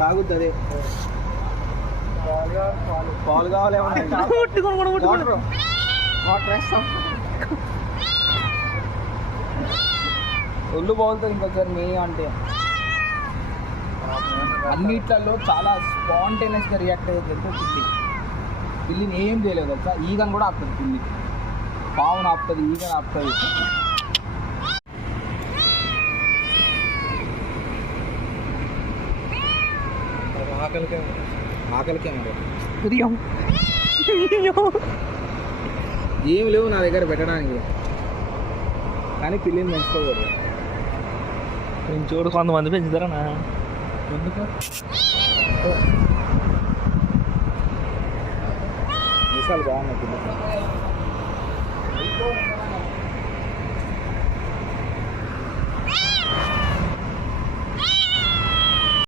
తాగుతుంది పాలు కావాలి ఒళ్ళు బాగుంటుంది ఇంకొకసారి మీ అంటే అన్నిట్లలో చాలా స్పాంటేనియస్గా రియాక్ట్ అయ్యేది పిల్లిని ఏం చేయలేదు తెలుసా. ఈగను కూడా ఆపుతుంది పిల్లి, పావును ఆపుతుంది, ఈగను ఆపుతుంది. ఆకలికే మరి ఏం లేవు నా దగ్గర పెట్టడానికి, కానీ పిల్లిని పెంచుకోకూడదు. నేను చూడు కొంతమంది పెంచుతారా ఎందుకు బాగున్నాయి పిల్లలు.